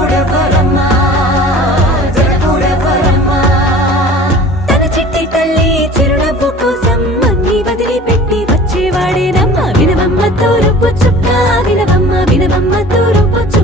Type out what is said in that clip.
జనకుడెవరమ్మా జనకుడెవరమ్మా తన చిట్టి తల్లి చిరునవ్వు కోసం అన్ని వదిలిపెట్టి వచ్చేవాడేనమ్మా వినవమ్మ తూరుపు చుక్క వినవమ్మ వినవమ్మ తూరుపు చుక్క